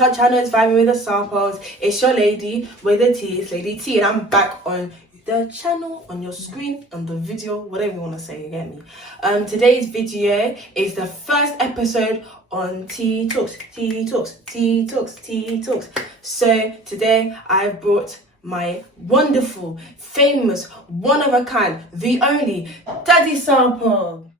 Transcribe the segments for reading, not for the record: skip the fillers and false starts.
to our channel, it's Vibing with the Sarpongs. It's your lady with the T, it's Lady T, and I'm back on the channel, on your screen, on the video, whatever you want to say, you get me. Today's video is the first episode on TeeTalks, TeeTalks, TeeTalks, TeeTalks. So today I've brought my wonderful, famous, one-of-a-kind, the only Daddy Sarpong.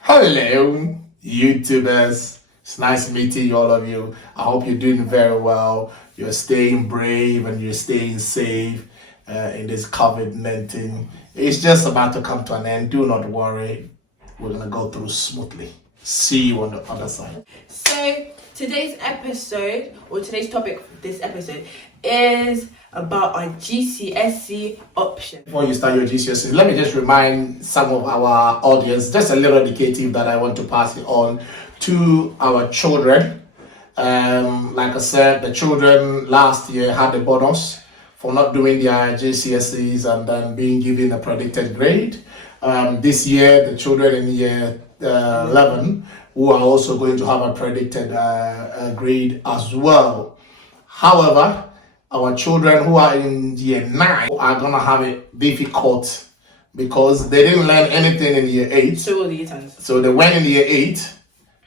Hello, YouTubers. It's nice meeting all of you. I hope you're doing very well. You're staying brave and you're staying safe in this COVID-19. It's just about to come to an end. Do not worry. We're going to go through smoothly. See you on the other side. So today's episode, or today's topic for this episode, is about our GCSE option. Before you start your GCSE, let me just remind some of our audience, just a little indicative that I want to pass it on to our children. Like I said, the children last year had a bonus for not doing their GCSEs and then being given a predicted grade. This year, the children in year 11 who are also going to have a predicted grade as well. However, our children who are in year 9 are going to have it difficult because they didn't learn anything in year 8. So the year 10s. So they went in year 8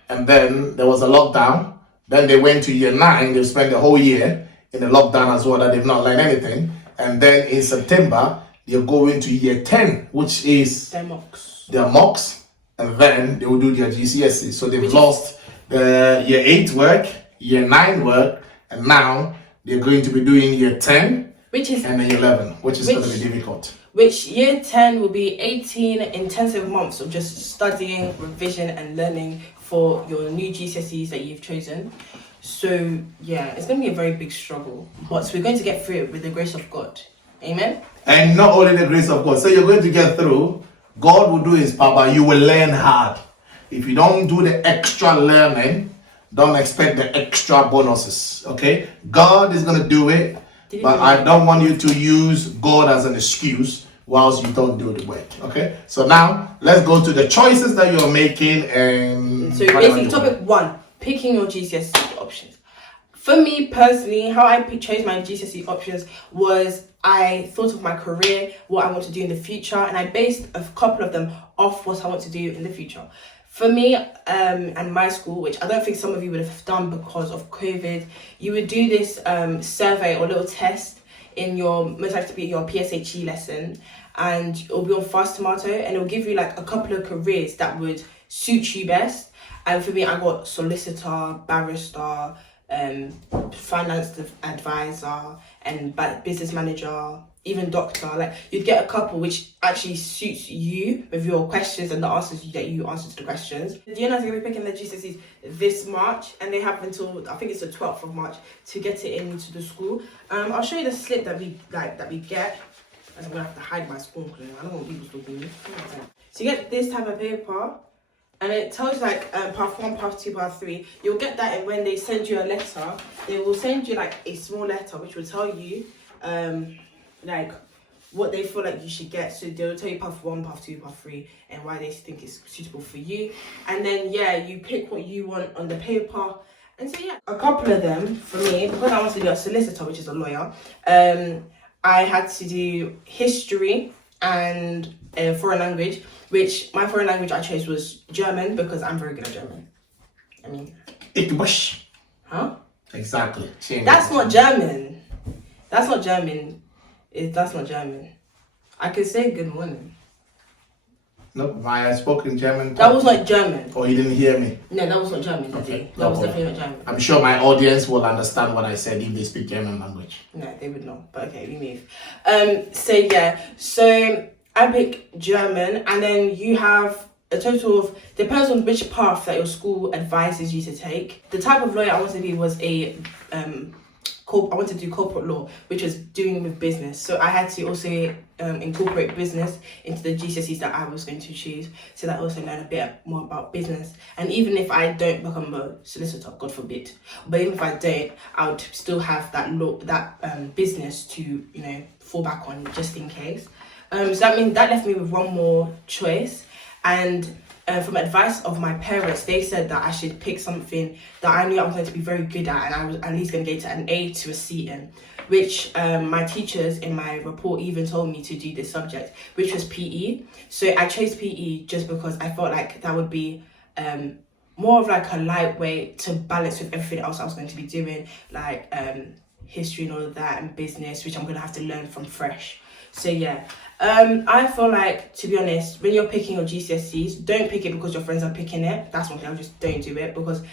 and then there was a lockdown. Then they went to year 9. They spent the whole year in a lockdown as well that they've not learned anything. And then in September, they're going to year 10, which is their mocks. Their mocks. And then they will do their GCSE. So they've lost the year 8 work, year 9 work, and now they're going to be doing year 10 and then year 11, which is going to be difficult. Which year 10 will be 18 intensive months of just studying, revision, and learning for your new GCSEs that you've chosen. So yeah, it's going to be a very big struggle, but we're going to get through it with the grace of God. Amen? And not only the grace of God. So you're going to get through. God will do his part, but you will learn hard. If you don't do the extra learning, don't expect the extra bonuses, okay? God is going to do it, but I don't want you to use God as an excuse whilst you don't do the work, okay? So now, let's go to the choices that you're making. And so basically, topic 1, picking your GCSE options. For me personally, how I chose my GCSE options was I thought of my career, what I want to do in the future, and I based a couple of them off what I want to do in the future. For me, and my school, which I don't think some of you would have done because of COVID, you would do this survey or little test in your, most likely to be your PSHE lesson, and it will be on Fast Tomato, and it will give you like a couple of careers that would suit you best. And for me, I got solicitor, barrister, finance advisor, and business manager, even doctor. Like, you'd get a couple which actually suits you with your questions and the answers that you answer to the questions. The UNI's going to be picking their GCSEs this March, and they have until, I think it's the 12th of March, to get it into the school. I'll show you the slip that we get, as I'm going to have to hide my school because I don't want people stalking me. So you get this type of paper, and it tells you like path 1, path 2, path 3. You'll get that, and when they send you a letter, they will send you like a small letter which will tell you like what they feel like you should get. So they'll tell you path 1, path 2, path 3, and why they think it's suitable for you. And then yeah, you pick what you want on the paper. And so yeah, a couple of them for me, because I wanted to be a solicitor, which is a lawyer, I had to do history and foreign language, which my foreign language I chose was German because I'm very good at German. I mean, huh? Exactly. That's not German. That's not German. That's not German. I could say good morning. No, I spoke in German. That was not German. Oh, you didn't hear me? No, that was not German. Okay. That was definitely not German. I'm sure my audience will understand what I said if they speak German language. No, they would not. But okay, we move. So yeah. So I pick German, and then you have a total of, depends on which path that your school advises you to take. The type of lawyer I wanted to be was I wanted to do corporate law, which was doing with business. So I had to also incorporate business into the GCSEs that I was going to choose, so that I also learn a bit more about business. And even if I don't become a solicitor, God forbid, but even if I don't, I would still have that law, that business to fall back on just in case. So that means that left me with one more choice, and from advice of my parents, they said that I should pick something that I knew I was going to be very good at, and I was at least going to get an A to a C in, which my teachers in my report even told me to do this subject, which was PE. So I chose PE just because I felt like that would be more of like a lightweight to balance with everything else I was going to be doing, like history and all of that, and business, which I'm going to have to learn from fresh. So yeah, I feel like, to be honest, when you're picking your GCSEs, don't pick it because your friends are picking it. That's one thing. I'll just don't do it, because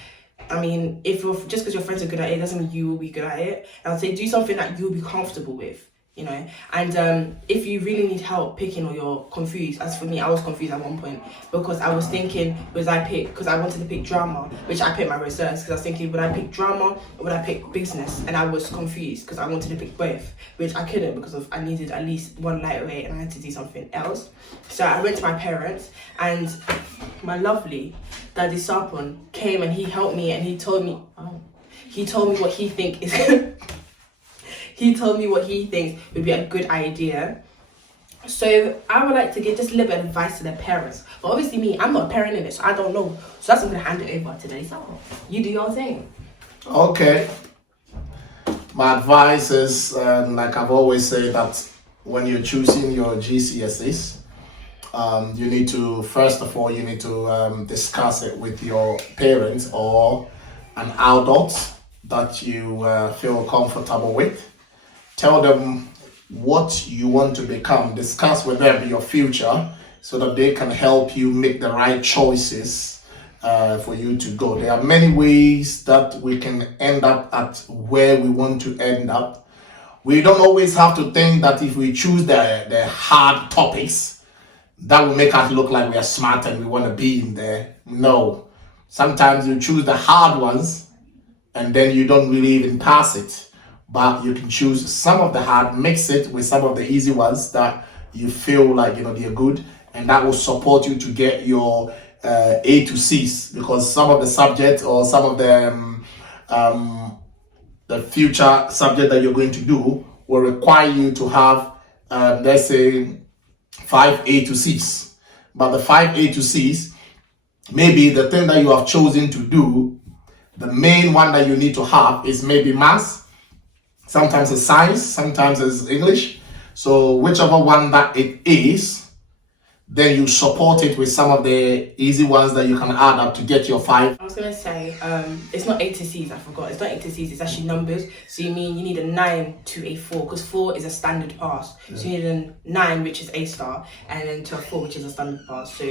I mean, if you're just because your friends are good at it doesn't mean you will be good at it. And I'd say do something that you'll be comfortable with, you know. And if you really need help picking or you're confused, as for me, I was confused at one point because I was thinking, because I wanted to pick drama, which I picked my research, because I was thinking, would I pick drama or would I pick business? And I was confused because I wanted to pick both, which I couldn't because I needed at least one lightweight and I had to do something else. So I went to my parents, and my lovely Daddy Sarpong came and he helped me, and he told me what he think is he told me what he thinks would be a good idea. So I would like to give just a little bit of advice to the parents. But obviously me, I'm not a parent in it, so I don't know. So that's I'm gonna hand it over to Daddy Sarpong. You do your thing. Okay. My advice is, like I've always said, that when you're choosing your GCSEs, you need to, first of all, you need to discuss it with your parents or an adult that you feel comfortable with. Tell them what you want to become. Discuss with them your future so that they can help you make the right choices for you to go. There are many ways that we can end up at where we want to end up. We don't always have to think that if we choose the hard topics, that will make us look like we are smart and we want to be in there. No. Sometimes you choose the hard ones and then you don't really even pass it. But you can choose some of the hard, mix it with some of the easy ones that you feel like, you know, they're good, and that will support you to get your A to C's, because some of the subjects or some of the future subject that you're going to do will require you to have, let's say, 5 A to C's. But the 5 A to C's, maybe the thing that you have chosen to do, the main one that you need to have is maybe maths. Sometimes it's science, sometimes it's English. So whichever one that it is, then you support it with some of the easy ones that you can add up to get your 5. I was going to say, it's not A to C's, I forgot. It's not A to C's, it's actually numbers. So you need a 9 to a 4, because 4 is a standard pass. Yeah. So you need a 9, which is A star, and then to a 4, which is a standard pass. So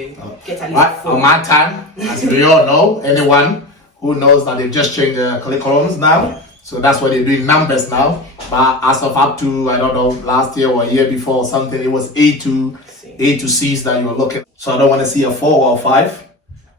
get at least 4. On my time, as we all know, anyone who knows that they've just changed the curriculums now, so that's why they're doing numbers now. But as of up to, I don't know, last year or a year before or something, it was A to C's that you were looking. So I don't want to see a 4 or 5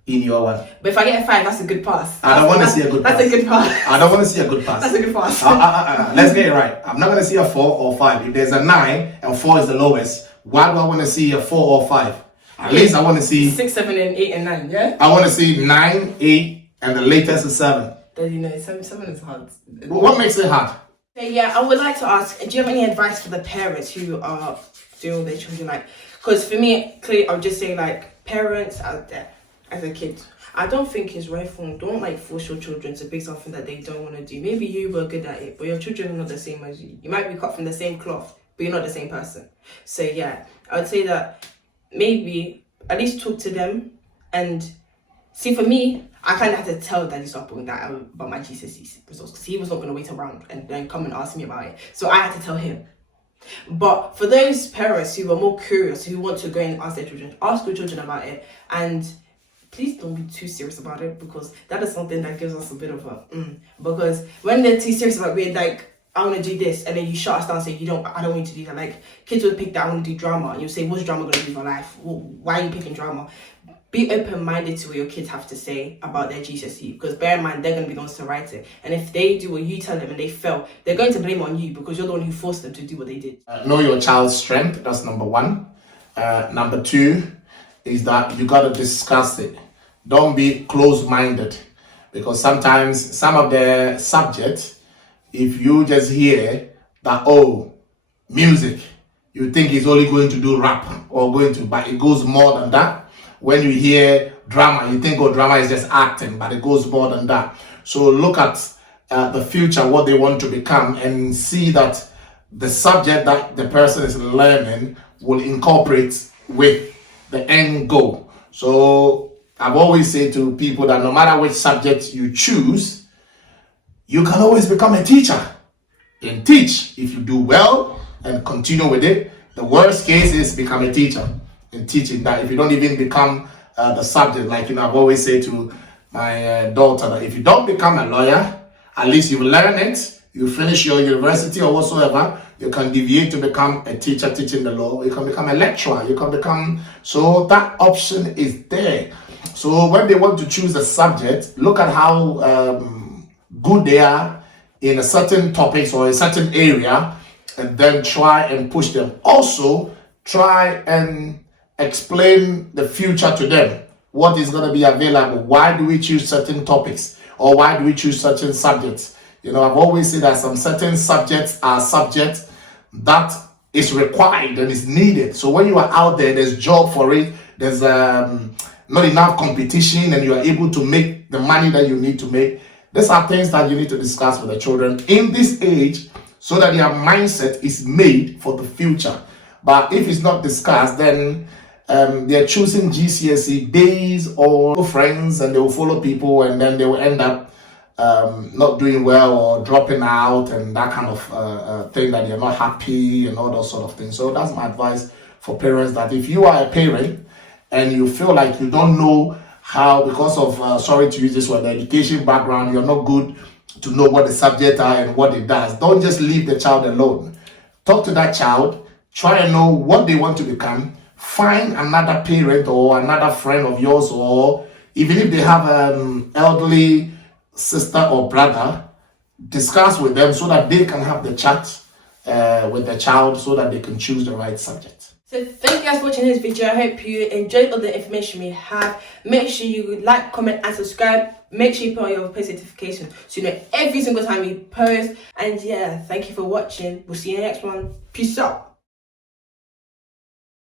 in your one. But if I get a 5, that's a good pass. I don't want to see a good pass. That's a good pass. I don't want to see a good pass. That's a good pass. Let's get it right. I'm not going to see a 4 or 5. If there's a 9 and 4 is the lowest, why do I want to see a 4 or 5? At least I want to see 6, 7, and 8 and 9, yeah? I want to see 9, 8, and the latest is 7. You know, 7 is hard. What makes it hard? So yeah, I would like to ask, do you have any advice for the parents who are doing all their children, like, because for me, clearly, I'll just say, like, parents out there, as a kid, I don't think it's right for them. Don't, like, force your children to pick something that they don't want to do. Maybe you were good at it, but your children are not the same as you. You might be cut from the same cloth, but you're not the same person. So yeah, I would say that maybe at least talk to them. And see, for me, I kind of had to tell Daddy Sarpong that about my GCSE results, because he was not going to wait around and then come and ask me about it. So I had to tell him. But for those parents who are more curious, who want to go and ask their children, ask your children about it. And please don't be too serious about it, because that is something that gives us a bit of a because when they're too serious about being like, I want to do this, and then you shut us down and say, I don't want you to do that. Like, kids would pick that, I want to do drama, and you say, what's drama going to do for life? Why are you picking drama? Be open-minded to what your kids have to say about their GCSE, because bear in mind, they're going to be the ones to write it. And if they do what you tell them and they fail, they're going to blame on you, because you're the one who forced them to do what they did. Know your child's strength. That's number 1. Number 2 is that you got to discuss it. Don't be closed-minded, because sometimes some of the subjects, if you just hear that, oh, music, you think he's only going to do rap or going to, but it goes more than that. when you hear drama, you think, oh, drama is just acting, but it goes more than that. So look at the future, what they want to become, and see that the subject that the person is learning will incorporate with the end goal. So I've always said to people that no matter which subject you choose, you can always become a teacher and teach. If you do well and continue with it, the worst case is become a teacher and teaching that. If you don't even become the subject, like, you know, I've always said to my daughter that if you don't become a lawyer, at least you learn it, you finish your university or whatsoever, you can deviate to become a teacher teaching the law, you can become a lecturer, you can become, so that option is there. So when they want to choose a subject, look at how good they are in a certain topics or a certain area, and then try and push them. Also, try and explain the future to them. What is going to be available? Why do we choose certain topics? Or why do we choose certain subjects? You know, I've always said that some certain subjects are subjects that is required and is needed. So when you are out there, there's job for it. There's not enough competition, and you are able to make the money that you need to make. These are things that you need to discuss with the children in this age, so that their mindset is made for the future. But if it's not discussed, then they're choosing GCSE based on friends, and they will follow people, and then they will end up not doing well or dropping out, and that kind of thing, that they're not happy and all those sort of things. So that's my advice for parents, that if you are a parent and you feel like you don't know how, because of, sorry to use this word, the education background, you're not good to know what the subject are and what it does, don't just leave the child alone. Talk to that child, try and know what they want to become, find another parent or another friend of yours, or even if they have an elderly sister or brother, discuss with them so that they can have the chat with the child, so that they can choose the right subject. So thank you guys for watching this video. I hope you enjoyed all the information we have. Make sure you like, comment and subscribe. Make sure you put on your post notifications so you know every single time we post. And yeah, thank you for watching. We'll see you in the next one. Peace out.